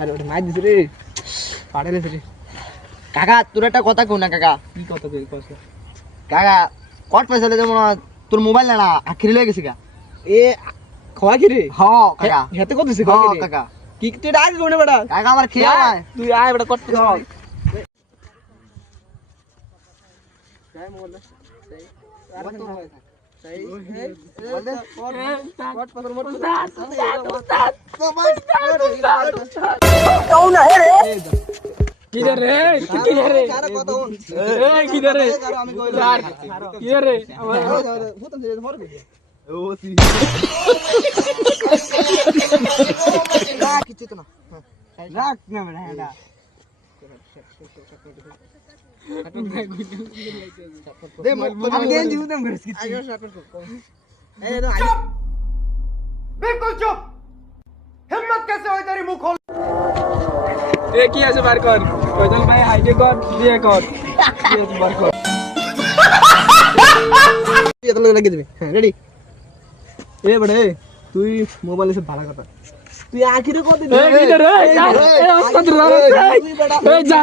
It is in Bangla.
আরে ওটা মার দিছে রে পাড়ালে রে কাকা তোর একটা কথা কও না কাকা কি কথা কই কস কাকা কট পয়সা লে যেমন তোর মোবাইল না আখিরি লয়ে গেছে গা এ খোয়া কি রে হ কাকা হেতে কত দিছে হ খোয়া কি রে কাকা কি তুই আগে কোনে বড়া কাকা আমার খেয়াল নাই তুই আয় বড়া কত যাই মোবাইল কিছু তো না রাখ না বেটা দে আমি গেন দিউ দম করে কিছু चुप बिल्कुल चुप हिम्मत कैसे हुई तेरी मुंह खोल এ কি আছে বার কর কয়জন ভাই হাইটে কর দিয়ে কর দিয়ে বার কর এত লাগিয়ে দিবি হ্যাঁ রেডি এ বড়ে তুই মোবাইল এসে ভালো কথা তুই আখিরে কত দিবি এ কি রে এ অস্ত রে এ যা